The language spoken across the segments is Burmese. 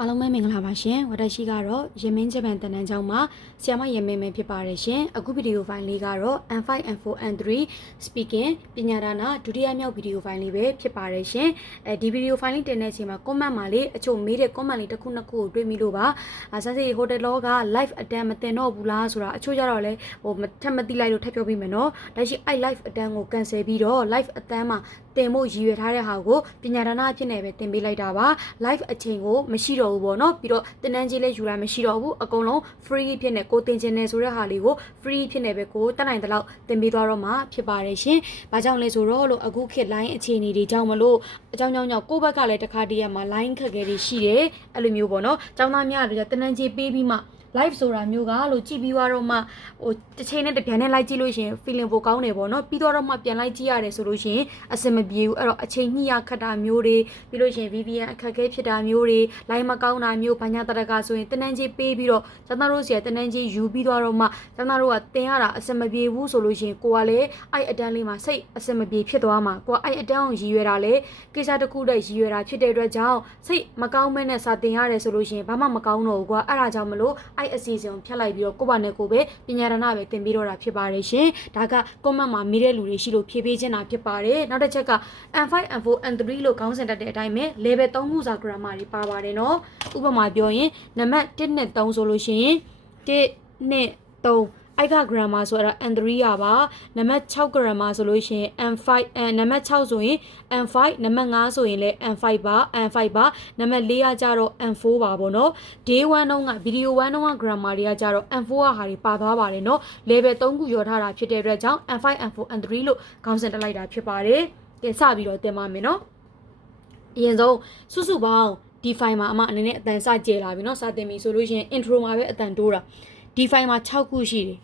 အားလုံးပဲမင်္ဂလာပါရှင်ဝတရှိကတော့ရမင်းဂျပန်တန်တန်းကျောင်းမှာဆရာမရမင်းပဲဖြစ်ပါတယ်ရှင်အခုဗီဒီယိုဖိုင်လေးကတော့ N5 N4 N3 speaking ပညာဒါနဒုတိယမြောက်ဗီဒီယိုဖိုင်လေးပဲဖြစ်ပါတယ်ရှင်ဒီဗီဒီယိုဖိုင်လေးတင်တဲ့အချိန်မှာ comment မှာလေးအချို့မေးတဲ့ comment လေးတစ်ခုနှစ်ခုကိုတွေ့မိလို့ပါဆန်းစီဟိုတယ်လောက live attend မတင်တော့ဘူးလားဆိုတာအချို့ကြတော့လဲထပ်မသိလိုက်လို့ထပ်ပြောပြီးမယ်နော်ဒါရှိအဲ့ live attend ကို cancel ပြီးတော့ live attend မှာတင်ဖို့ရည်ရွယ်ထားတဲ့ဟာကိုပညာဒါနအဖြစ်နဲ့ပဲတင်ပေးလိုက်တာပါ live အချိန်ကိုမရှိတော့ဘူးပေါ့နော်ပြီးတော့တင်တန်းကြီးလေးယူလာမရှိတော့ဘူးအကုန်လုံး free ဖြစ်နေကိုတင်ချင်နေဆိုတဲ့ဟာလေးကို free ဖြစ်နေပဲကိုတက်နိုင်တဲ့လောက်တင်ပေးသွားတော့မှဖြစ်ပါတယ်ရှင်။ဘာကြောင့်လဲဆိုတော့လို့အခုခေတ် line အခြေအနေတွေကြောင့်မလို့အကြောင်းကြောင့်ကိုယ့်ဘက်ကလည်းတစ်ခါတည်းရမှာ line ခက်ခဲတွေရှိတယ်အဲ့လိုမျိုးပေါ့နော်။ကျောင်းသားများတွေကတင်တန်းကြီးပေးပြီးမှlive ဆိုတာမျိုးကလို့ကြည့်ပြီးတော့မှတစ်ချိန်နဲ့တစ်ပြန်နဲ့လိုက်ကြည့်လို့ရှင် feeling ပိုကောင်းတယ်ပေါ့နော်ပြီးတော့မှပြန်လိုက်ကြည့်ရတယ်ဆိုလို့ရှင်အဆင်မပြေဘူးအဲ့တော့အချိန်ညှိရခက်တာမျိုးတွေပြီးလို့ရှင် VPN အခက်အခဲဖြစ်တာမျိုးတွေ line မကောင်းတာမျိုးဘာညာတရကဆိုရင်တနန်းကြီးပေးပြီးတော့ကျောင်းသားတို့စီကတနန်းကြီးယူပြီးတော့မှကျောင်းသားတို့ကတင်ရတာအဆင်မပြေဘူးဆိုလို့ရှင်ကိုကလည်းအဲ့အတန်းလေးမှာစိတ်အဆင်မပြေဖြစ်သွားမှာကိုကအဲ့အတန်းကိုရည်ရွယ်တာလေကိစ္စတစ်ခုတည်းရည်ရွယ်တာဖြစ်တဲ့အတွက်ကြောင့်စိတ်မကောင်းမဲနဲ့စာတင်ရတယ်ဆိုလို့ရှင်ဘာမှမကောင်းတော့ဘူးကွာအဲ့ဒါကြောင့်မလို့အဲ့အစီအစဉ်ကိုဖြတ်လိုက်ပြီးတော့ကိုယ့်ဘာနဲ့ကိုယ်ပဲပညာရဏပဲတင်ပြီးတော့တာဖြစ်ပါတယ်ရှင်ဒါက comment မှာမေးတဲ့လူတွေရှိလို့ဖြည့်ပေးခြင်းတာဖြစ်ပါတယ်နောက်တစ်ချက်က N5 N4 N3 လို့ခေါင်းစဉ်တက်တဲ့အတိုင်းပဲ level 3ခုစာ grammar တွေပါပါတယ်နော်ဥပမာပြောရင်နံပါတ်1နဲ့3ဆိုလို့ရှိရင်1နဲ့3အိုက်က grammar ဆိုတော့ N3 ရပါနံပါတ်6 grammar ဆိုလို့ရှိရင် N5 နံပါတ်6ဆိုရင် N5 နံပါတ်5ဆိုရင်လည်း N5 ပါ N5 ပါနံပါတ်4ကကြတော့ N4 ပါပေါ့နော် day 1တုန်းက video 1တုန်းက grammar တွေကကြတော့ N4 ကဟာတွေပါသွားပါတယ်နော် level 3ခုရောထားတာဖြစ်တဲ့အတွက်ကြောင့် N5 N4 N3 လို့ခေါင်းစဉ်တက်လိုက်တာဖြစ်ပါတယ်ကဲစပြီးတော့တင်ပါမယ်နော်အရင်ဆုံးစုစုပေါင်းဒီ file မှာအမအနေနဲ့အတန်စကျဲလာပြီเนาะစတင်ပြီဆိုလို့ရှိရင် intro မှာပဲအတန်တိုးတာဒီ file မှာ6ခုရှိတယ်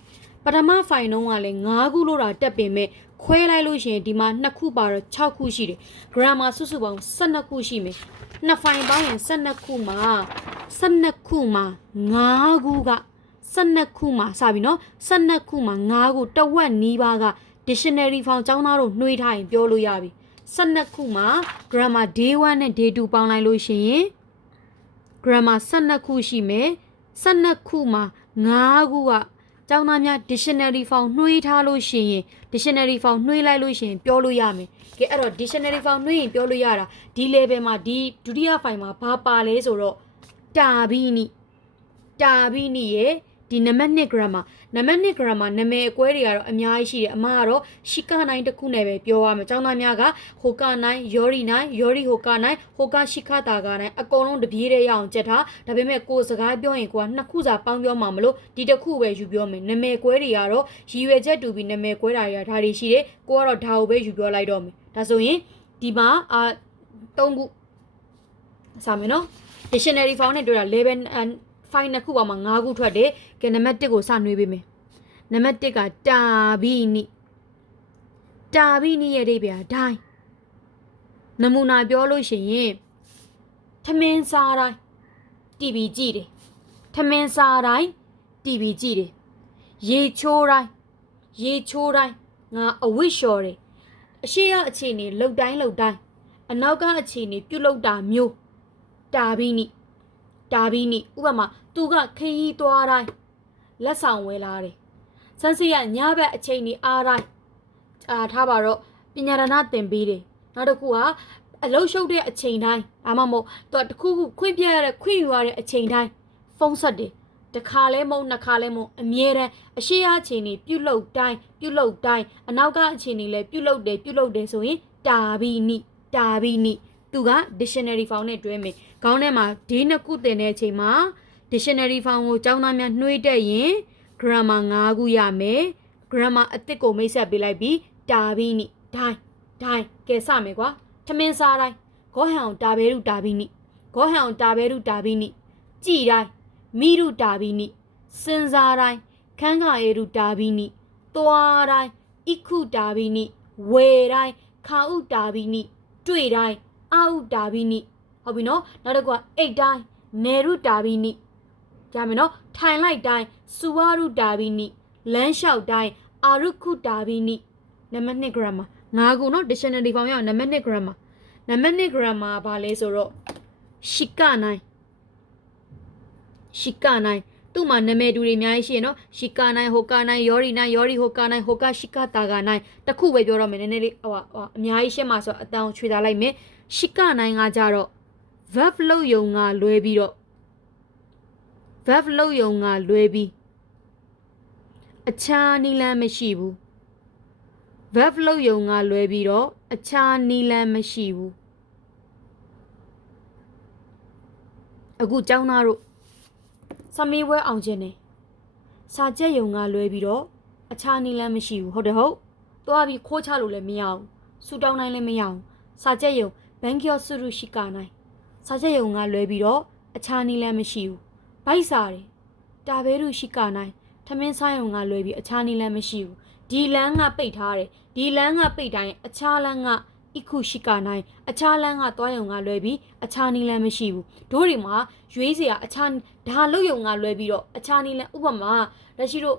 ပထမ file တုန်းကလည်း9ခုလို့တာတက်ပင်မဲ့ခွဲလိုက်လို့ရှိရင်ဒီမှာ2ခုပါတော့6ခုရှိတယ် grammar စုစုပေါင်း12ခုရှိမယ်နှစ် file ပေါင်းရင်12ခုမှာ9ခုက12ခုမှာစပြီเนาะ12ခုမှာ9ခုတဝက်နီးပါးက dictionary ဖောင်ကျောင်းသားတို့နှွေးထားရင်ပြောလို့ရပြီ12ခုမှာ grammar day 1နဲ့ day 2ပေါင်းလိုက်လို့ရှိရင် grammar 12ခုရှိမယ်12ခုမှာ9ခုကကျောင်းသားများ dictionary ဖောင်နှွေးထားလို့ရှိရင် dictionary ဖောင်နှွေးလိုက်လို့ရှိရင်ပြောလို့ရမယ်ကဲအဲ့တော့ dictionary ဖောင်နှွေးရင်ပြောလို့ရတာဒီ level မှာဒီဒုတိယ file မှာဘာပါလဲဆိုတော့တာဘီနီရဲ့ဒီနံပါတ်1 grammar နံပါတ်1 grammar နာမည်အကွဲတွေကတော့အများကြီးရှိတယ်အမကတော့ရှီကာ9တစ်ခုနဲ့ပဲပြောရမယ်ကျောင်းသားများကဟိုကာ9ယောရီ9ယောရီဟိုကာ9ဟိုကာရှီကာတာက9အကုန်လုံးတပြေးတည်းရအောင်ကြက်ထားဒါပေမဲ့ကိုယ်စကားပြောရင်ကိုကနှစ်ခုစာပေါင်းပြောမှာမလို့ဒီတစ်ခုပဲယူပြောမယ်နာမည်ကွဲတွေကတော့ရည်ရွယ်ချက်တူပြီးနာမည်ကွဲတာတွေဒါတွေရှိတယ်ကိုကတော့ဒါကိုပဲယူပြောလိုက်တော့မယ်ဒါဆိုရင်ဒီမှာ3ခုစာမယ်နော် dictionary form နဲ့တွေ့တာ level file နှစ်ခုပါမှာ9ခုထွက်တယ်ကဲနံပါတ်1ကိုစနှွေးပေးမယ်နံပါတ်1ကတာဘီနီရဲ့အိဗယ်ဒိုင်းနမူနာပြောလို့ရှိရင်ထမင်းစားတိုင်း TV ကြည့်တယ်ထမင်းစားတိုင်း TV ကြည့်တယ်ရေချိုးတိုင်းငါအဝိရှော်တယ်အရှိရအခြေအနေလှုပ်တိုင်းအနောက်ကအခြေအနေပြုတ်လောက်တာမျိုးတာဘီနီဥပမာသူကခရီးသွားတိုင်းလက်ဆောင်ဝယ်လာတယ်စန်းစီကညဘက်အချိန်ကြီးအားတိုင်းထားပါတော့ပညာရဏသင်ပေးတယ်နောက်တစ်ခုကအလုံးရှုပ်တဲ့အချိန်တိုင်းဒါမှမဟုတ်သူကတစ်ခုခုခွင့်ပြရတဲ့ခွင့်ယူရတဲ့အချိန်တိုင်းဖုန်းဆက်တယ်တစ်ခါလဲမဟုတ်နှစ်ခါလဲမဟုတ်အမြဲတမ်းအရှိရအချိန်ကြီးပြုတ်လောက်တိုင်းအနောက်ကအခြေအနေလဲပြုတ်လောက်တယ်ဆိုရင်တာဘီနီသူက dictionary form နဲ့တွဲမယ်ခေါင်းထဲမှာဒီနှစ်ခုတင်တဲ့အချိန်မှာ dictionary form ကိုကျောင်းသားများနှွေးတက်ရင် grammar 5ခုရမယ် grammar အသစ်ကိုမိတ်ဆက်ပေးလိုက်ပြီးတာဘီနီဒိုင်းကဲစမယ်ကွာထမင်းစားတိုင်းဂေါဟန်အောင်တာဘဲရုတာဘီနီကြည်တိုင်းမိရုတာဘီနီစဉ်းစားတိုင်းခန်းခါရရုတာဘီနီသွားတိုင်းဣခုတာဘီနီဝေတိုင်းခါဥတာဘီနီတွေ့တိုင်းအာဥတာဘီနီဟုတ်ပြီနော်နောက်တစ်ခုကအိတ်တိုင်းနေရုတာဘီနီကြမယ်နော်ထိုင်လိုက်တိုင်းစူဝါရုတာဘီနီလမ်းလျှောက်တိုင်းအာရုခုတာဘီနီနံပါတ်2 grammar 9ခုနော် dictionary form ရအောင်နံပါတ်2 grammar ဘာလဲဆိုတော့ရှီကာ9 ရှီကာနိုင်သူ့မှာနာမည်တူတွေအများကြီးရှိရနော်ရှီကာနိုင်ဟိုကာနိုင်ယောရီနိုင်ယောရီဟိုကာနိုင်ဟိုကာရှီကာတာကာနိုင်တခုပဲပြောတော့မယ်နည်းနည်းလေးဟိုအများကြီးရှင်းမှာဆိုအတန်ချွေထားလိုက်မယ်ရှီကာနိုင်ကကြတော့ verb လို့ယုံကလွဲပြီးတော့ verb လို့ယုံကလွဲပြီးအခြားနီလန်းမရှိဘူး verb လို့ယုံကလွဲပြီးတော့အခြားနီလန်းမရှိဘူးအခုကျောင်းသားတို့စမေးဝဲအောင်ခြင်းနေစာကြက်ယုံကလွဲပြီးတော့အခြားနီလန်းမရှိဘူးဟုတ်တယ်ဟုတ်သွားပြီးခိုးချလို့လည်းမရဘူးဆူတောင်းနိုင်လည်းမရဘူးစာကြက်ယုံဘန်ကီယောဆူရူရှိကာနိုင်စာကြက်ယုံကလွဲပြီးတော့အခြားနီလန်းမရှိဘူးဘိုက်စာတယ်တာဘဲရူရှိကာနိုင်ထမင်းဆိုင်ယုံကလွဲပြီးအခြားနီလန်းမရှိဘူးဒီလန်းကပိတ်ထားတယ်ဒီလန်းကပိတ်တိုင်းအခြားလန်းကအခုရှိကာနိုင်အခြားလန်းကသွားယုံကလွဲပြီးအခြားနီလန်းမရှိဘူးတို့တွေမှာရွေးเสียအခြားဒါလုတ်ယုံကလွဲပြီးတော့အခြားနီလန်းဥပမာလက်ရှိတို့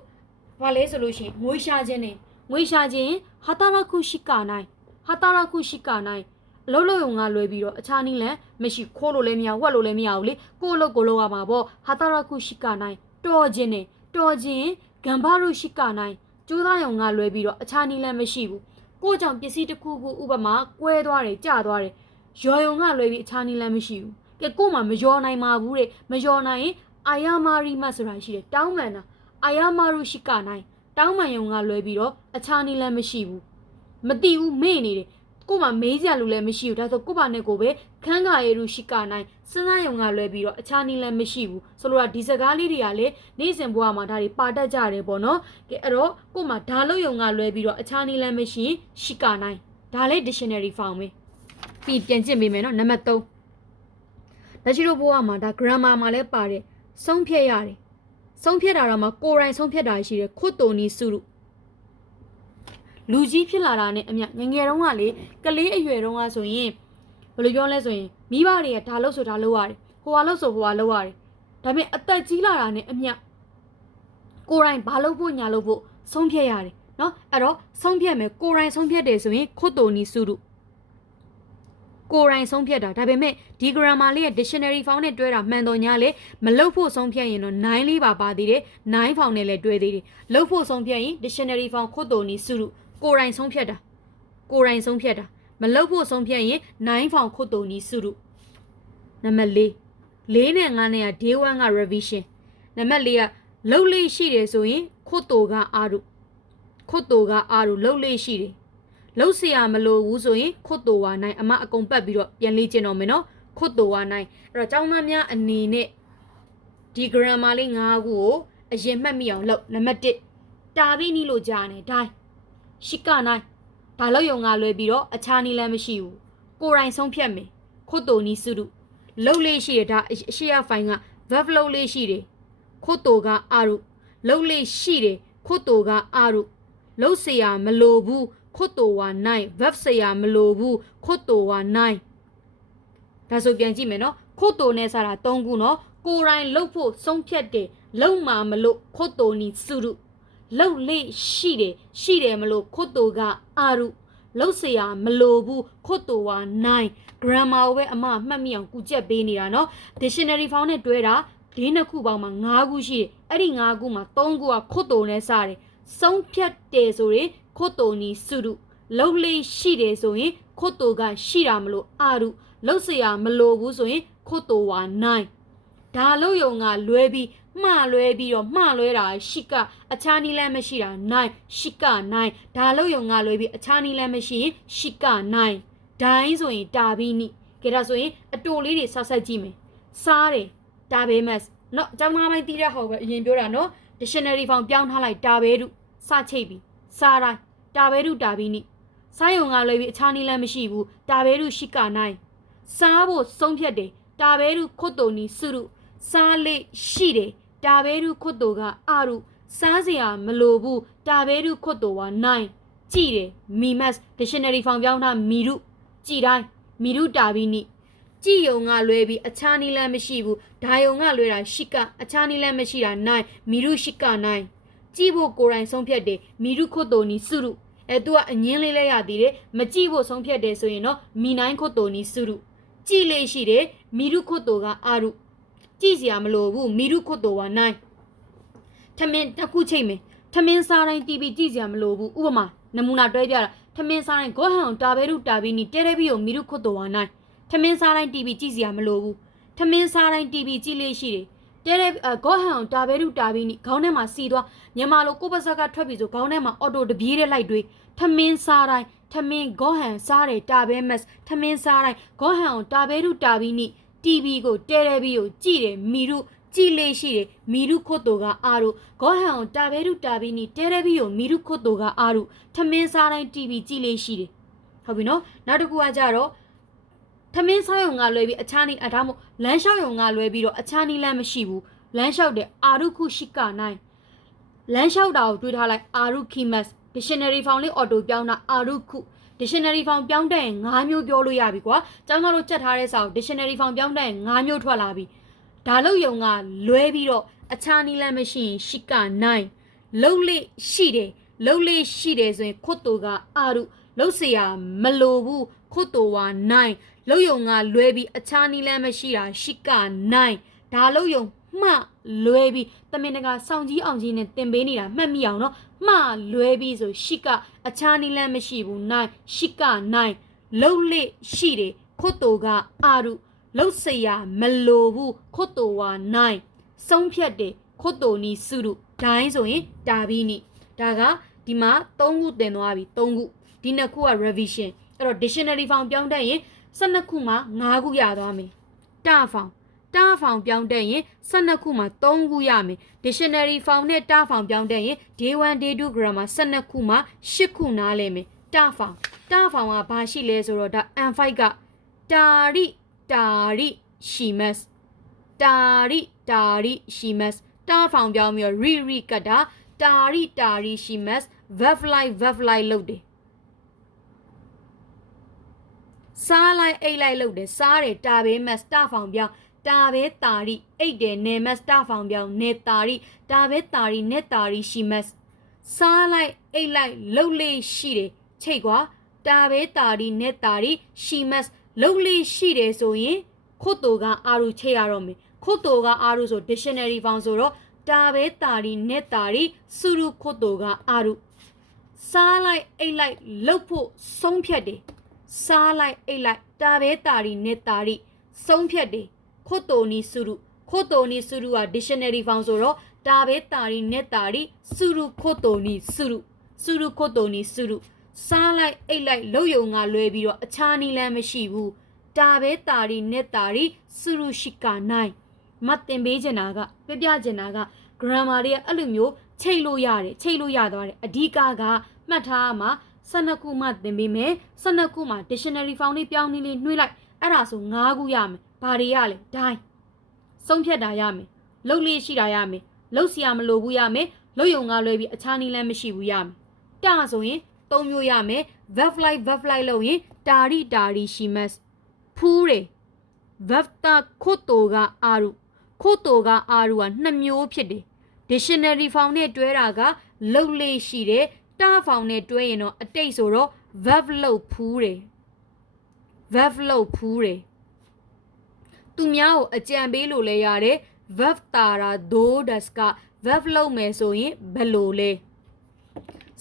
ဘာလဲဆိုလို့ရှိရင်ငွေရှာခြင်းနေငွေရှာခြင်းဟာတာရခုရှိကာနိုင်ဟာတာရခုရှိကာနိုင်အလုတ်လုတ်ယုံကလွဲပြီးတော့အခြားနီလန်းမရှိခိုးလို့လည်းမရဝက်လို့လည်းမရဘူးလေကိုယ့်အလုပ်ကိုလုပ်ရမှာပေါ့ဟာတာရခုရှိကာနိုင်တော်ခြင်းနေတော်ခြင်းဂံဘာရုရှိကာနိုင်ကျိုးသားယုံကလွဲပြီးတော့အခြားနီလန်းမရှိဘူးကိုကြောင့်ပစ္စည်းတစ်ခုခုဥပမာကွဲသွားတယ်ကျသွားတယ်ရော်ယုံကလွဲပြီးအခြားနီလန်းမရှိဘူးကဲကို့မှာမရော်နိုင်ပါဘူးတဲ့မရော်နိုင်ရင်အာယာမာရီမတ်ဆိုတာရှိတယ်တောင်းပန်တာအာယာမာရုရှိကနိုင်တောင်းပန်ယုံကလွဲပြီးတော့အခြားနီလန်းမရှိဘူးမတိဘူးမေ့နေတယ်ကို့မှာမေးကြလို့လည်းမရှိဘူးဒါဆိုကို့ဘာနဲ့ကိုပဲခန်းကာရရုရှိကနိုင်စဉ်းစားယုံကလွဲပြီးတော့အခြားနီလန်းမရှိဘူးဆိုလိုတာဒီစကားလေးတွေကလည်းနေ့စဉ်ဘဝမှာဒါတွေပါတတ်ကြတယ်ပေါ့နော်ကဲအဲ့တော့ကို့မှာဒါလို့ယုံကလွဲပြီးတော့အခြားနီလန်းမရှိရှိကနိုင်ဒါလေး dictionary ဖောင်ပဲပြီးပြန်ကြည့်မိမယ်နော်နံပါတ်3လက်ရှိတို့ဘဝမှာဒါ grammar မှာလည်းပါတယ်ဆုံးဖြတ်ရတယ်ဆုံးဖြတ်တာတော့မှကိုယ်တိုင်ဆုံးဖြတ်တာရှိတယ်ခွတ်တုံနီစုရုလူကြီးဖြစ်လာတာနဲ့အမြငငယ်တုန်းကလေကလေးအရွယ်တုန်းကဆိုရင်ဘယ်လိုပြောလဲဆိုရင်မိဘတွေကဒါလို့ဆိုဒါလို့ရတယ်ဟိုဟာလို့ဆိုဟိုဟာလို့ရတယ်ဒါပေမဲ့အသက်ကြီးလာတာနဲ့အမြကိုယ်တိုင်ဘာလို့ဖို့ညာလို့ဖို့ဆုံးဖြတ်ရတယ်နော်အဲ့တော့ဆုံးဖြတ်မယ်ကိုယ်တိုင်ဆုံးဖြတ်တယ်ဆိုရင်ခွတ်တုံနီစုရုကိုယ်တိုင်ဆုံးဖြတ်တာဒါပေမဲ့ဒီ grammar လေးရဲ့ dictionary ဖောင်းနဲ့တွဲတာမှန်တော်ညာလေမလုတ်ဖို့ဆုံးဖြတ်ရင်တော့9လေးပါသေးတယ်9ဖောင်းနဲ့လည်းတွဲသေးတယ်လုတ်ဖို့ဆုံးဖြတ်ရင် dictionary ဖောင်းခွတ်တုံနီစုရုကိုယ်တိုင်ဆုံးဖြတ်တာကိုယ်တိုင်ဆုံးဖြတ်တာမလုတ်ဖို့ဆုံးဖြတ်ရင်9ဖောင်းခွတ်တုံနီစုရုနံပါတ်4 4နဲ့5နဲ့က day 1က revision နံပါတ်4ကလုတ်လေးရှိတယ်ဆိုရင်ခွတ်တုံကအာရုခွတ်တုံကအာရုလုတ်လေးရှိတယ်လှုပ်เสียမလို့ဘူးဆိုရင်ခွတ်တော်ဝါနိုင်အမအကုန်ပတ်ပြီးတော့ပြန်လေ့ကျင့်တော့မယ်နော်ခွတ်တော်ဝါနိုင်အဲ့တော့ကျောင်းသားများအနေနဲ့ဒီ grammar လေး5ခုကိုအရင်မှတ်မိအောင်လုပ်နံပါတ်1တာပြီးနီးလို့ကြားနေဒိုင်းရှိကနိုင်ဒါလို့ယုံကလွယ်ပြီးတော့အခြားနီးလည်းမရှိဘူးကိုယ်တိုင်ဆုံးဖြတ်မယ်ခွတ်တော်နီးစုရုလှုပ်လေးရှိတယ်ဒါအရှိရဖိုင်က verb လှုပ်လေးရှိတယ်ခွတ်တော်ကအာရုလှုပ်လေးရှိတယ်ခွတ်တော်ကအာရုလှုပ်เสียမလို့ဘူးခွတ်တော်ဝါနိုင် verb ဆရာမလို့ဘူးခွတ်တော်ဝါနိုင်ဒါဆိုပြန်ကြည့်မယ်နော်ခွတ်တော်နဲ့စတာ3ခုနော်ကိုယ်တိုင်လှုပ်ဖို့ဆုံးဖြတ်တယ်လှုပ်မှာမလို့ခွတ်တော်နီစုရုလှုပ်လေးရှိတယ်မလို့ခွတ်တော်ကအာရုလှုပ်ဆရာမလို့ဘူးခွတ်တော်ဝါနိုင် grammar ကိုပဲအမမှတ်မိအောင်ကူချက်ပေးနေတာနော် dictionary ဖောင်းနဲ့တွဲတာဒီနှစ်ခုပေါင်းမှာ5ခုရှိတယ်အဲ့ဒီ5ခုမှာ3ခုကခွတ်တော်နဲ့စတယ်ဆုံးဖြတ်တယ်ဆိုရင်ခွတ်တုံနီစုရုလှုပ်လေးရှိတယ်ဆိုရင်ခွတ်တုံကရှိတာမလို့အာရုလှုပ်เสียမလို့ဘူးဆိုရင်ခွတ်တုံဝါနိုင်ဒါလို့ယုံကလွဲပြီးမှားလွဲပြီးတော့မှားလွဲတာရှိကအခြားနီးလည်းမရှိတာနိုင်ရှိကနိုင်ဒါလို့ယုံကလွဲပြီးအခြားနီးလည်းမရှိရင်ရှိကနိုင်ဒိုင်းဆိုရင်တာပြီးနိကဲဒါဆိုရင်အတူလေးတွေဆက်ကြည့်မယ်စားတယ်တာဘဲမတ်နော်အကြောင်းသားပိုင်းတီးတဲ့ဟောပဲအရင်ပြောတာနော် dictionary ဖောင်ပြောင်းထားလိုက်တာဘဲတို့စချိတ်ပြီးစားတိုင်းတာဘဲရုတာပြီးနိစားယုံကလည်းပြီးအခြားနည်းလည်းမရှိဘူးတာဘဲရုရှိကနိုင်စားဖို့ဆုံးဖြတ်တယ်တာဘဲရုခွတ်တုံနီစုရုစားလေးရှိတယ်တာဘဲရုခွတ်တုံကအာရုစားစရာမလိုဘူးတာဘဲရုခွတ်တုံဝါနိုင်ကြည့်တယ်မီမတ် dictionary ဖောင်ပြောင်းတာမီရုကြည်တိုင်းမီရုတာပြီးနိကြည်ယုံကလွဲပြီးအခြားနည်းလည်းမရှိဘူးဒါယုံကလွဲတာရှိကအခြားနည်းလည်းမရှိတာနိုင်မီရုရှိကနိုင်ကြည့်ဖို့ကိုယ်တိုင်ဆုံးဖြတ်တယ်မီရုခွတ်တုံနီစုရုသူကအငင်းလေးလဲရသေးတယ်မကြည့်ဖို့ဆုံးဖြတ်တယ်ဆိုရင်တော့မီနိုင်ခွတ်တုံနီစုရုကြည့်လေးရှိတယ်မီရုခွတ်တုံကအာရုကြ ကြည့်စရာမလိုဘူးမီရုခွတ်တော်ဝါနိုင်ထမင်းတစ်ခုချိန်မယ်ထမင်းစားတိုင်း TV ကြည့်စရာမလိုဘူးဥပမာနမူနာတွဲပြတာထမင်းစားတိုင်းဂေါဟန်တာဘဲရုတာဘီနီတဲတဲဘီကိုမီရုခွတ်တော်ဝါနိုင်ထမင်းစားတိုင်း TV ကြည့်စရာမလိုဘူးထမင်းစားတိုင်း TV ကြည့်လေးရှိတယ်တဲတဲဂေါဟန်တာဘဲရုတာဘီနီခေါင်းထဲမှာစီသွားမြန်မာလိုကိုပစကထွက်ပြီးဆိုခေါင်းထဲမှာအော်တိုတပြေးတဲ့လိုက်တွေထမင်းစားတိုင်းထမင်းဂေါဟန်စားတယ်တာဘဲမက်ထမင်းစားတိုင်းဂေါဟန်တာဘဲရုတာဘီနီ TV ကိုတဲတဲဘီကိုကြည့်တယ်မီရုကြည်လေးရှိတယ်မီရုခွတ်တော်ကအာရုဂေါဟန်တာဘဲရုတာဘီနီတဲတဲဘီကိုမီရုခွတ်တော်ကအာရုထမင်းစားတိုင်း TV ကြည်လေးရှိတယ်ဟုတ်ပြီနော်နောက်တစ်ခုကကြတော့ထမင်းစားရုံကလွဲပြီးအခြားနည်းအထားမို့လမ်းလျှောက်ရုံကလွဲပြီးတော့အခြားနည်းလမ်းမရှိဘူးလမ်းလျှောက်တဲ့အာရုခုရှိကနိုင်လမ်းလျှောက်တာကိုတွေးထားလိုက်အာရုခိမတ် dictionary found လေး auto ပြောင်းတာအာရုခု dictionary found ပြောင်းတဲ့ရင်၅မျိုးပြောလို့ရပြီကွာကျောင်းသားတို့ကြက်ထားတဲ့စာကို dictionary found ပြောင်းတဲ့ရင်၅မျိုးထွက်လာပြီဒါလို့ယုံကလွဲပြီးတော့အခြားနည်းလမ်းမရှိရင်ရှိကနိုင်လုံးလေးရှိတယ်လုံးလေးရှိတယ်ဆိုရင်ခွတ်တော်ကအာရုလုံးเสียမလိုဘူးခွတ်တော်ဝါနိုင်လုံးယုံကလွဲပြီးအခြားနည်းလမ်းမရှိတာရှိကနိုင်ဒါလုံးယုံမှလွဲပြီးတမင်တကာစောင့်ကြီးအောင်ကြီးနဲ့တင်ပေးနေတာမှတ်မိအောင်နော်မှလွဲပြီးဆိုရှိကအခြားနည်းလမ်းမရှိဘူးနိုင်ရှိကနိုင်လုံးလေးရှိတယ်ခွတ်တော်ကအာရုလုံးเสียမလိုဘူးခွတ်တော်ဝါနိုင်ဆုံးဖြတ်တယ်ခွတ်တော်နီစုရုဒိုင်းဆိုရင်ဒါဘီနီဒါကဒီမှာ3ခုတင်သွားပြီ3ခုဒီနှစ်ခုက revision အဲ့တော့ dictionary found ပြောင်းတတ်ရင်12ခုမှာ5ခုရသွားမယ်တာဖောင်ပြောင်းတတ်ရင်12ခုမှာ3ခုရမယ် dictionary found နဲ့တာဖောင်ပြောင်းတတ်ရင် day 1 day 2 grammar 12ခုမှာ8ခုနားလဲမယ်တာဖောင်ကဘာရှိလဲဆိုတော့ဒါ N5 ကတာရိရှိမတ်တာရိရှိမတ်တာဖောင်ပြောင်းပြီးတော့ရီကတာတာရိရှိမတ် verb like လုပ်တယ်စားလိုက်အိတ်လိုက်လုပ်တယ်စားတယ်တာဘဲမတ်တာဖောင်ပြောင်းတာဘဲတာရိအိတ်တယ်နေမတ်တာဖောင်ပြောင်းနေတာရိတာဘဲတာရိနေတာရိရှိမတ်စားလိုက်အိတ်လိုက်လုပ်လေးရှိတယ်ချိတ်ကွာတာဘဲတာရိနေတာရိရှိမတ်လုပ်လေးရှိတယ်ဆိုရင်ခွတ်တော်ကအာရုချိတ်ရတော့မယ်ခွတ်တော်ကအာရုဆို dictionary found ဆိုတော့တာဘဲတာရိနေတာရိစုရုခွတ်တော်ကအာရုစားလိုက်အိတ်လိုက်လုပ်ဖို့ဆုံးဖြတ်တယ်စားလိုက်အိတ်လိုက်တာဘဲတာရိနေတာရိဆုံးဖြတ်တယ်ခွတ်တော်နီစုရုက dictionary found ဆိုတော့တာဘဲတာရိနေတာရိစုရုခွတ်တော်နီစုရုခွတ်တော်နီစုရုစားလိုက်အိတ်လိုက်လုပ်ယုံကလွဲပြီးတော့အခြားနည်းလမ်းမရှိဘူးတာဘဲတာရိနေတာရိစုရုရှိကနိုင်မတင်ပေးချင်တာကပြပြချင်တာက grammar တွေကအဲ့လိုမျိုးချိတ်လို့ရသွားတယ်အဓိကကမှတ်ထားမှာ12ခုမှသင်ပေးမယ်12ခုမှာ dictionary found လေးပြောင်းနေလေးနှွှေးလိုက်အဲ့ဒါဆို5ခုရမယ်ဘာတွေရလဲဒိုင်းဆုံးဖြတ်တာရမယ်လှုပ်လေးရှိတာရမယ်လှုပ်เสียမလိုဘူးရမယ်လှုပ်ယုံကလွဲပြီးအခြားနည်းလမ်းမရှိဘူးရမယ်တဆိုရင်3မျိုးရမယ် verb like လုပ်ရင်တာရိရှိမတ်ဖူးတယ် verb တာခွတ်တော်ကအာရုက2မျိုးဖြစ်တယ် dictionary found နဲ့တွဲတာကလှုပ်လေးရှိတယ်တာဖောင်နဲ့တွဲရင်တော့အတိတ်ဆိုတော့ verb လုပ်ဖူးတယ်သူများကိုအကြံပေးလို့လဲရတယ် verb တာရာ do das က verb လုပ်မယ်ဆိုရင်ဘယ်လိုလဲ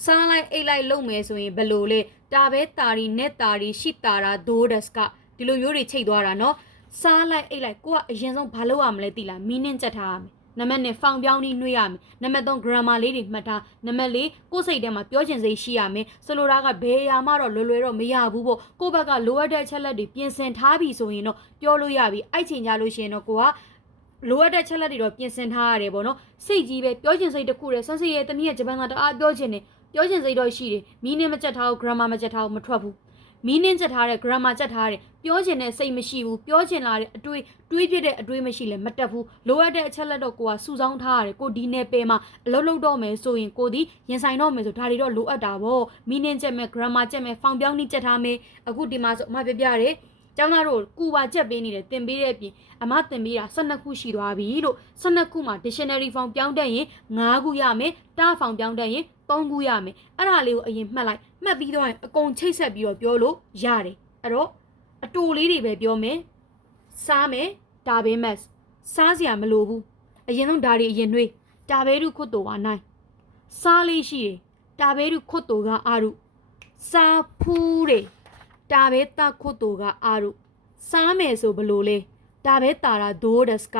စားလိုက်အိတ်လိုက်လုပ်မယ်ဆိုရင်ဘယ်လိုလဲတာဘဲတာရိနေတာရိရှိတာရာ do das ကဒီလိုမျိုးတွေချိန်သွားတာเนาะစားလိုက်အိတ်လိုက်ကိုကအရင်ဆုံးဘာလုပ်ရမလဲသိလား meaning ချက်ထားရမယ်နံပါတ်1ဖောင်ပြောင်းပြီးနှွှေးရမယ်နံပါတ်3 grammar လေးတွေမှတ်ထားနံပါတ်4ကိုယ်စိတ်ထဲမှာပြောချင်စိတ်ရှိရမယ်ဆိုလိုတာကဘယ်အရာမှတော့လွယ်တော့မရဘူးပေါ့ကိုယ့်ဘက်ကလိုအပ်တဲ့အချက်လက်တွေပြင်ဆင်ထားပြီဆိုရင်တော့ပြောလို့ရပြီအဲ့ချိန်ကြလို့ရှိရင်တော့ကိုကလိုအပ်တဲ့ချက်လက်တွေတော့ပြင်ဆင်ထားရတယ်ပေါ့နော်စိတ်ကြီးပဲပြောချင်စိတ်တစ်ခုတည်းဆန်းစစ်ရဲ့တနည်းဂျပန်ကတအားပြောချင်စိတ်တော့ရှိတယ် meaning မချက်ထားဘူး grammar မချက်ထားဘူးမထွက်ဘူး meaning ချက်ထားတဲ့ grammar ချက်ထားတဲ့ပြောချင်တဲ့စိတ်မရှိဘူးပြောချင်လာတဲ့အတွေးပြတဲ့အတွေးမရှိလဲမတက်ဘူးလိုအပ်တဲ့အချက်လက်တော့ကိုကစုဆောင်းထားရတယ်ကိုဒီနယ်ပယ်မှာအလုပ်လုပ်တော့မယ်ဆိုရင်ကိုဒီရင်ဆိုင်တော့မယ်ဆိုဒါတွေတော့လိုအပ်တာပေါ့ meaning ချက်မယ် grammar ချက်မယ်ဖောင်ပြောင်းနှိချက်ထားမယ်အခုဒီမှာဆိုအမပြပြတယ်ကျောင်းသားတို့ကူပါချက်ပေးနေတယ်တင်ပေးတဲ့အပြင်အမတင်ပေးတာ12ခုရှိသွားပြီလို့12ခုမှာ dictionary found ပြောင်းတတ်ရင်5ခုရမယ်တာဖောင်ပြောင်းတတ်ရင်3ခုရမယ်အဲ့ဒါလေးကိုအရင်မှတ်လိုက်မှတ်ပြီးတော့အကုန်ချိတ်ဆက်ပြီးတော့ပြောလို့ရတယ်အဲ့တော့အတူလေးတွေပဲပြောမယ်စားမယ်ဒါပဲမတ် စားစရာမလိုဘူးအရင်ဆုံးဒါတွေအရင်နှွေးတာဘဲရုခွတ်တော်ဝါနိုင်စားလေးရှိတယ်တာဘဲရုခွတ်တော်ကအာရုစားဖူးတယ်တာဘဲတာခွတ်တော်ကအာရုစားမယ်ဆိုဘလို့လဲတာဘဲတာရာဒိုးဒစက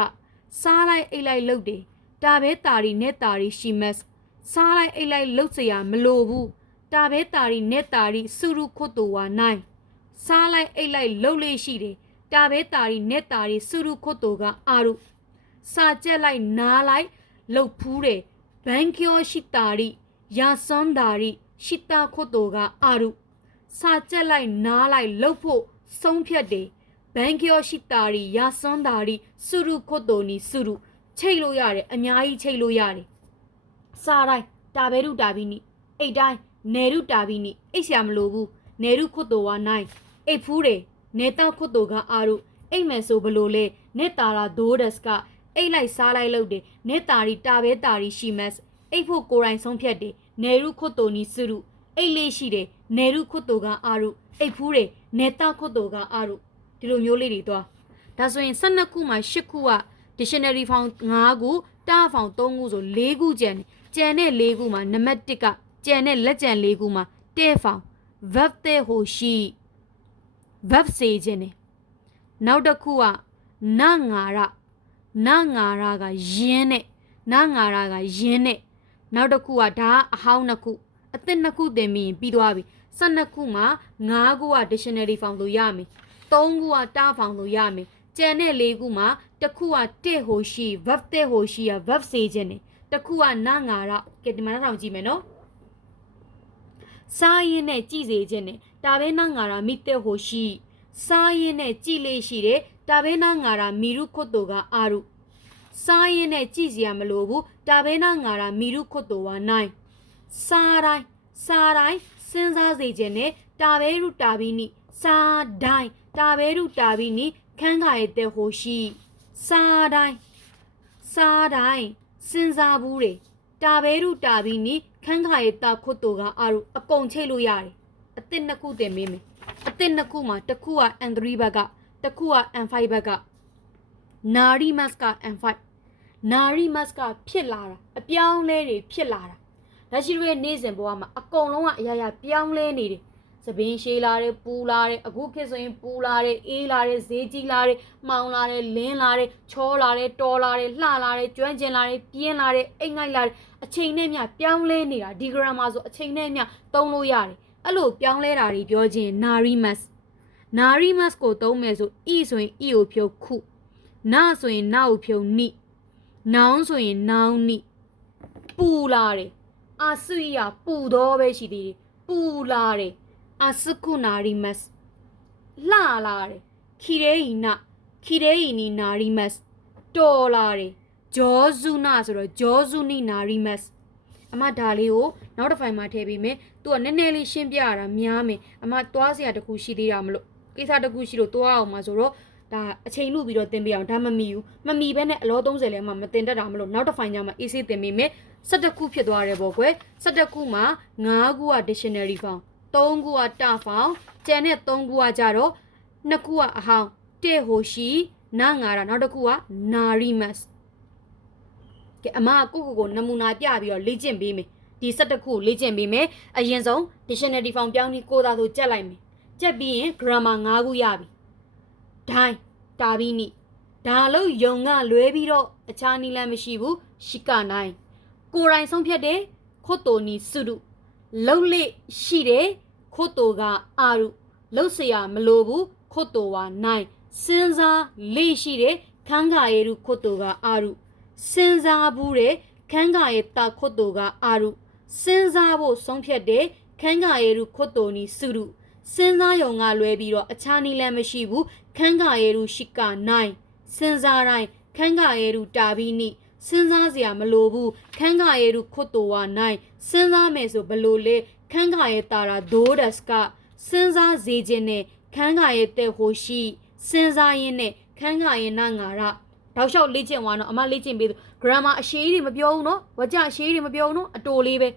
စားလိုက်အိတ်လိုက်လုတ်တယ်တာဘဲတာရီနဲ့တာရီရှိမက်စားလိုက်အိတ်လိုက်လုတ်စရာမလိုဘူးတာဘဲတာရီနဲ့တာရီစုရုခွတ်တော်ဝါနိုင်စားလိုက်အိတ်လိုက်လုတ်လေးရှိတယ်တာဘဲတာရီနဲ့တာရီစုရုခွတ်တော်ကအာရုစာကြက်လိုက်နားလိုက်လှုပ်ဖူးတယ်ဘန်ကျော်ရှိတာရီရာစွန်တာရီရှိတာခွတ်တော်ကအာရုစာကြက်လိုက်နားလိုက်လှုပ်ဖို့ဆုံးဖြတ်တယ်ဘန်ကျော်ရှိတာရီရာစွန်တာရီစုရုခွတ်တော်နီစုရုချိတ်လို့ရတယ်အများကြီးချိတ်လို့ရတယ်စားတိုင်းတာဘဲရုတာဘီနီအိတ်တိုင်းနေရုတာဘီနီအိတ်ဆရာမလိုဘူးနေရုခွတ်တော်ဝါနိုင်အိတ်ဖူးတယ်နေတာခွတ်တော်ကအာရုအိတ်မယ်ဆိုဘလို့လဲနေတာရာဒိုးဒစကအိတ်လိုက်စားလိုက်လို့တယ်နေတာရီတာဘဲတာရီရှိမက်အိတ်ဖို့ကိုယ်တိုင်ဆုံးဖြတ်တယ်နေရုခွတ်တော်နီစုရုအိတ်လေးရှိတယ်နေရုခွတ်တော်ကအာရုအိတ်ဖူးတယ်နေတာခွတ်တော်ကအာရုဒီလိုမျိုးလေးတွေသွားဒါဆိုရင်12ခုမှာ8ခုက dictionary found 5ခုတာဖောင်3ခုဆို4ခုကျန်တယ်ကျန်တဲ့4ခုမှာနံပါတ်1ကကျန်တဲ့လက်ကျန်4ခုမှာတဲ့ဖောင် verb တဲ့ဟိုရှိ verb စေခြင်းတယ်နောက်တစ်ခုကနာငါရနာငါရကယင်းနဲ့နာငါရကယင်းနဲ့နောက်တစ်ခုကဒါအဟောင်းနှစ်ခုအသစ်နှစ်ခုသင်ပြီးပြီးသွားပြီ12ခုမှာ5ခုက dictionary found လို့ရမယ်3ခုကတာဖောင်လို့ရမယ်ကျန်တဲ့4ခုမှာတစ်ခုကတဲ့ဟိုရှိ verb တဲ့ဟိုရှိက verb စေခြင်းတယ်တစ်ခုကနာငါရကဲဒီမှာထောင်ကြည့်မယ်နော်စားရင်နဲ့ကြည်စေခြင်းနဲ့တာဘဲနာငါရာမိတဲ့ဟိုရှိစားရင်နဲ့ကြည်လေးရှိတယ်တာဘဲနာငါရာမီရုခွတ်တော်ကအာရုစားရင်နဲ့ကြည်စရာမလိုဘူးတာဘဲနာငါရာမီရုခွတ်တော်ဝါနိုင်စားတိုင်းစဉ်းစားစေခြင်းနဲ့တာဘဲရုတာဘီနီစားတိုင်းတာဘဲရုတာဘီနီခန်းခါရဲ့တဲ့ဟိုရှိစားတိုင်းစဉ်းစားဘူးတယ်တာဘဲရုတာဘီနီခန်းခါရဲ့တာခွတ်တော်ကအာရုအကုန်ချိတ်လို့ရတယ်အသစ်နှစ်ခုသင်ပေးမယ်အသစ်နှစ်ခုမှာတစ်ခုက N3 ဘက်ကတစ်ခုက N5 ဘက်ကနာရီမတ်က N5 နာရီမတ်ကဖြစ်လာတာအပြောင်းလဲတွေဖြစ်လာတာလက်ရှိရဲ့နေ့စဉ်ဘဝမှာအကုန်လုံးကအရာရာပြောင်းလဲနေတယ်သပင်းရှည်လာတယ်ပူလာတယ်အခုခေတ်ဆိုရင်ပူလာတယ်အေးလာတယ်ဈေးကြီးလာတယ်မှောင်လာတယ်လင်းလာတယ်ချောလာတယ်တော်လာတယ်လှလာတယ်ကျွမ်းကျင်လာတယ်ပြင်းလာတယ်အိမ်ငိုက်လာတယ်အချိန်နဲ့မျှပြောင်းလဲနေတာဒီဂရမ်မှာဆိုအချိန်နဲ့မျှသုံးလို့ရတယ်အဲ့လိုပြောင်းလဲတာတွေပြောခြင်းနာရီမတ်ကိုသုံးမယ်ဆို e ဆိုရင် e ကိုဖြုတ်ခုနာဆိုရင်နာကိုဖြုတ်နိနောင်ဆိုရင်နောင်နိပူလာတယ်အာဆွေရပူတော့ပဲရှိသေးတယ်ပူလာတယ်အာစကုနာရီမတ်လှလာတယ်ခီရေနီနာရီမတ်တော်လာတယ်ဂျောဇူနာဆိုတော့ဂျောဇူနီနာရီမတ်အမဒါလေးကိုနောက်တစ်ဖိုင်မှာထည့်ပေးမယ်သူကနည်းနည်းလေးရှင်းပြရတာများမယ်အမသွားစရာတခုရှိသေးတာမလို့ကိစ္စတခုရှိလို့သွားအောင်မှာဆိုတော့ဒါအချိန်လူပြီးတော့တင်ပြအောင်ဒါမမီဘူးမမီဘဲနဲ့အလော30လဲမှမတင်တတ်တာမလို့နောက်တစ်ဖိုင်ညမှာအေးဆေးတင်ပေးမယ်17ခုဖြစ်သွားတယ်ပေါ့ကွယ်17ခုမှာ5ခုက dictionary found 3ခုကတာဖောင်ကျန်တဲ့3ခုကကြတော့2ခုကအဟောင်းတဲ့ဟိုရှိနာငါတာနောက်တစ်ခုကနာရီမတ်ကဲအမကိုနမူနာပြပြီးတော့လေ့ကျင့်ပေးမယ်ဒီ17ခုကိုလေ့ကျင့်ပေးမယ်အရင်ဆုံး dictionary found ပြောင်းပြီးကိုသာဆိုကြက်လိုက်မယ်ကြက်ပြီးရင် grammar 5ခုရပြီဒိုင်းတာဘီနီဒါလို့ယုံကလွဲပြီးတော့အခြားနည်းလမ်းမရှိဘူးရှိကနိုင်ကိုယ်တိုင်ဆုံးဖြတ်တယ်ခွတ်တိုနီစုရုလှုပ်လေရှိတယ်ခွတ်တိုကအာရုလှုပ်เสียမလိုဘူးခွတ်တိုဝါနိုင်စဉ်းစားလေရှိတယ်ခန်းခါရရုခွတ်တိုကအာရုစဉ်းစားဘူးတယ်ခန်းခါရတာခွတ်တိုကအာရုစဉ်းစားဖို့ဆုံးဖြတ်တယ်ခန်းခါရရုခွတ်တိုနီစုရုစဉ်းစားယုံကလွဲပြီးတော့အခြားနည်းလမ်းမရှိဘူးခန်းခါရရုရှိကနိုင်စဉ်းစားတိုင်းခန်းခါရရုတာဘီနီစဉ်းစားစရာမလိုဘူးခန်းခါရရုခွတ်တိုဝါနိုင်စဉ်းစားမယ်ဆိုဘလို့လဲခန်းခါရတာရာဒိုးဒစကစဉ်းစားစေခြင်းနဲ့ခန်းခါရတဲ့ဟိုရှိစဉ်းစားရင်းနဲ့ခန်းခါရနာငါရတောက်လျှောက်လေ့ကျင့်သွားတော့အမလေ့ကျင့်ပေးသူ grammar အရှိတွေမပြောဘူးနော်ဝကြအရှိတွေမပြောဘူးနော်အတိုလေးပဲ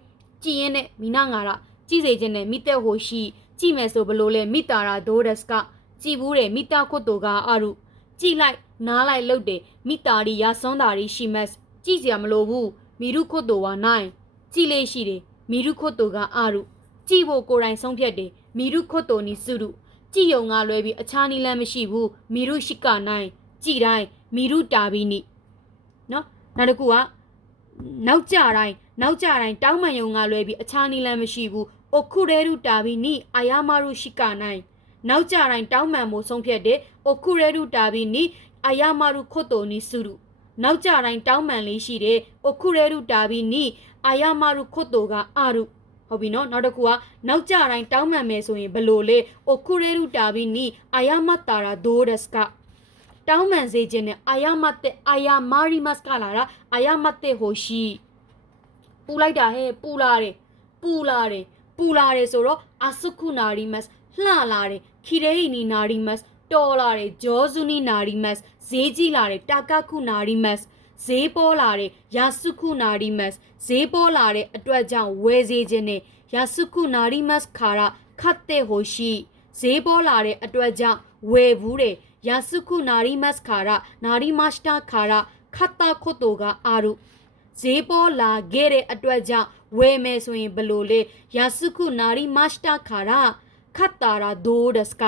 ကြည်ရင်းနဲ့မိနာငါရကြည်စေခြင်းနဲ့မိတဲ့ဟိုရှိကြည်မယ်ဆိုဘလို့လဲမိတာရာဒိုးဒစကကြည်ဘူးတယ်မိတာခွတ်တိုကအာရုကြည်လိုက် နားလိုက်လုတ်တယ်မိတာရီရာစွန်းတာရီရှိမတ်ကြည့်စရာမလိုဘူးမီရုခွတ်တော်ဝါနိုင်ကြည့်လေးရှိတယ်မီရုခွတ်တော်ကအာရုကြည့်ဖို့ကိုယ်တိုင်ဆုံးဖြတ်တယ်မီရုခွတ်တော်နီစုရုကြည့်ယုံကလွဲပြီးအခြားနည်းလမ်းမရှိဘူးမီရုရှိကနိုင်ကြည့်တိုင်းမီရုတာဘီနီနော်နောက်တစ်ခုကနောက်ကြတိုင်းတောင်းမှန်ယုံကလွဲပြီးအခြားနည်းလမ်းမရှိဘူးအခုရဲရုတာဘီနီအာယာမရုရှိကနိုင်နောက်ကြတိုင်းတောင်းမှန်မှုဆုံးဖြတ်တယ်အခုရဲရုတာဘီနီအာယာမရုခွတ်တော်နီစုရုနောက်ကြတိုင်းတောင်းမှန်လေးရှိတယ်အခုရဲရုတာဘီနီအာယာမရုခွတ်တော်ကအာရုဟုတ်ပြီနော်နောက်တစ်ခုကနောက်ကြတိုင်းတောင်းမှန်မယ်ဆိုရင်ဘလို့လဲအခုရဲရုတာဘီနီအာယာမတာရာဒိုဒက်စကတောင်းမှန်စေခြင်းနဲ့အာယာမာရီမတ်ကလာတာအာယာမတ်ဟိုရှိပူလိုက်တာဟဲ့ပူလာတယ်ဆိုတော့အစုခုနာရီမတ်လှလာတယ်ခီရဲဟီနီနာရီမတ်တော်လာတယ်ဂျောဇူနီနာရီမတ်ဈေးကြီးလာတယ်တာကခုနာရီမတ်ဈေးပေါ်လာတယ်ယာစုခုနာရီမတ်ဈေးပေါ်လာတဲ့အတွက်ကြောင့်ဝယ်စေခြင်းနဲ့ယာစုခုနာရီမတ်ခါရခတ်တဲ့ဟိုရှိဈေးပေါ်လာတဲ့အတွက်ကြောင့်ဝယ်ဘူးတယ်ယာစုခုနာရီမတ်ခါရနာရီမတ်တာခါရခတ်တာခုတိုကအာရုဈေးပေါ်လာခဲ့တဲ့အတွက်ကြောင့်ဝယ်မယ်ဆိုရင်ဘလို့လဲယာစုခုနာရီမတ်တာခါရခတ်တာရာဒိုဒက်စက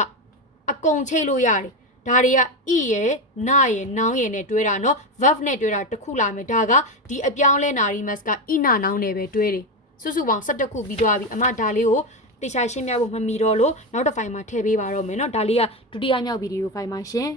အကုန်ချိတ်လို့ရတယ်ဒါတွေကဤရဲ့နာရဲ့နောင်းရဲ့နဲ့တွဲတာနော် verb နဲ့တွဲတာတစ်ခုလာမယ်ဒါကဒီအပြောင်းလဲနာရီမတ်ကဤနာနောင်းနဲ့ပဲတွဲတယ်စုစုပေါင်း17ခုပြီးသွားပြီအမဒါလေးကိုတေချာရှင်းပြဖို့မမီတော့လို့နောက်တစ်ဖိုင်မှာထည့်ပေးပါတော့မယ်နော်ဒါလေးကဒုတိယမြောက်ဗီဒီယိုဖိုင်မှာရှင်